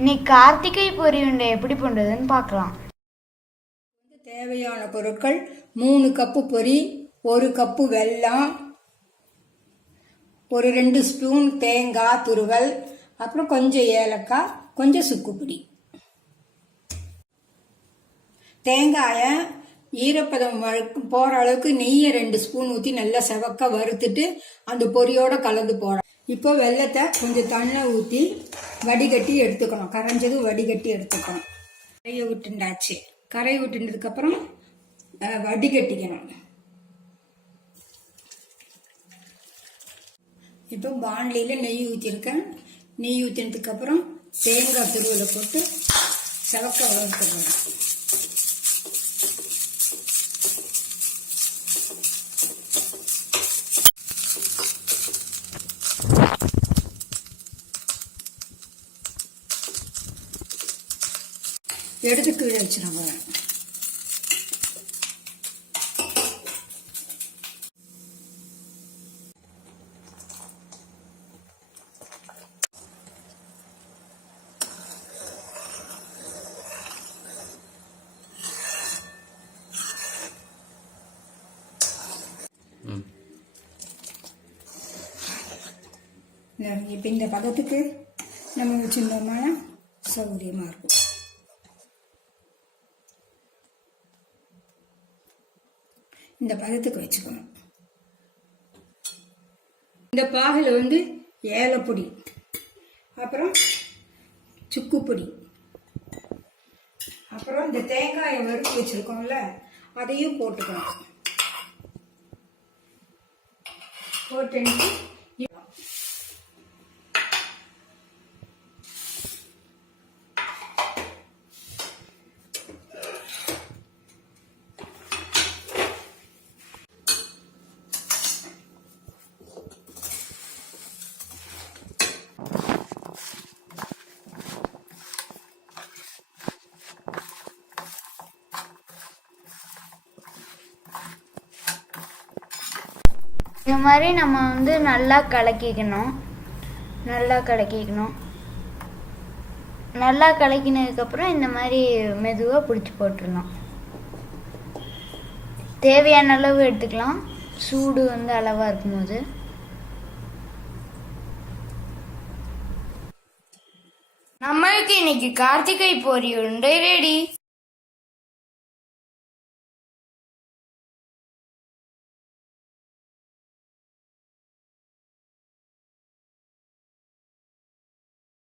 இன்னைக்கு கார்த்திகை பொரியுண்டை எப்படி பண்ணுறதுன்னு பார்க்கலாம். தேவையான பொருட்கள் 3 கப்பு பொரி, 1 கப்பு வெல்லம், ஒரு 2 ஸ்பூன் தேங்காய் துருவல், அப்புறம் கொஞ்சம் ஏலக்காய், கொஞ்சம் சுக்குப்பொடி. தேங்காயை ஈரப்பதம் போகிற அளவுக்கு நெய்யை 2 ஸ்பூன் ஊற்றி நல்லா செவக்க வறுத்துட்டு அந்த பொரியோட கலந்து போடணும். இப்போ வெல்லத்தை கொஞ்சம் தண்ணி ஊற்றி வடிகட்டி எடுத்துக்கணும். கரைஞ்சது வடிகட்டி எடுத்துக்கணும். கரையை விட்டுண்டாச்சு. கரையை விட்டுனதுக்கப்புறம் வடிகட்டிக்கணும். இப்போ பாண்டியில் நெய் ஊற்றிருக்கேன். நெய் ஊற்றினதுக்கப்புறம் தேங்காய் துருவலை போட்டு செவக்க வறுத்துக்கணும். எடுத்து கீழே வச்சிருங்க. இப்போ இந்த பதத்துக்கு நம்ம வச்சுருந்தோம்னா சௌகரியமாக இருக்கும். இந்த பதத்துக்கு வச்சுக்கணும். இந்த பாகில் ஏலப்பொடி, அப்புறம் சுக்குப்பொடி, அப்புறம் இந்த தேங்காயை வறுத்து வச்சிருக்கோம்ல அதையும் போட்டுக்கணும். போட்டு இது மாதிரி நம்ம நல்லா கலக்கிக்கணும். நல்லா கலக்கினதுக்கப்புறம் இந்த மாதிரி மெதுவாக பிடிச்சி போட்டுடணும். தேவையான அளவு எடுத்துக்கலாம். சூடு அளவாக இருக்கும்போது நம்மளுக்கு இன்னைக்கு கார்த்திகை பொரி உருண்டை ரெடி.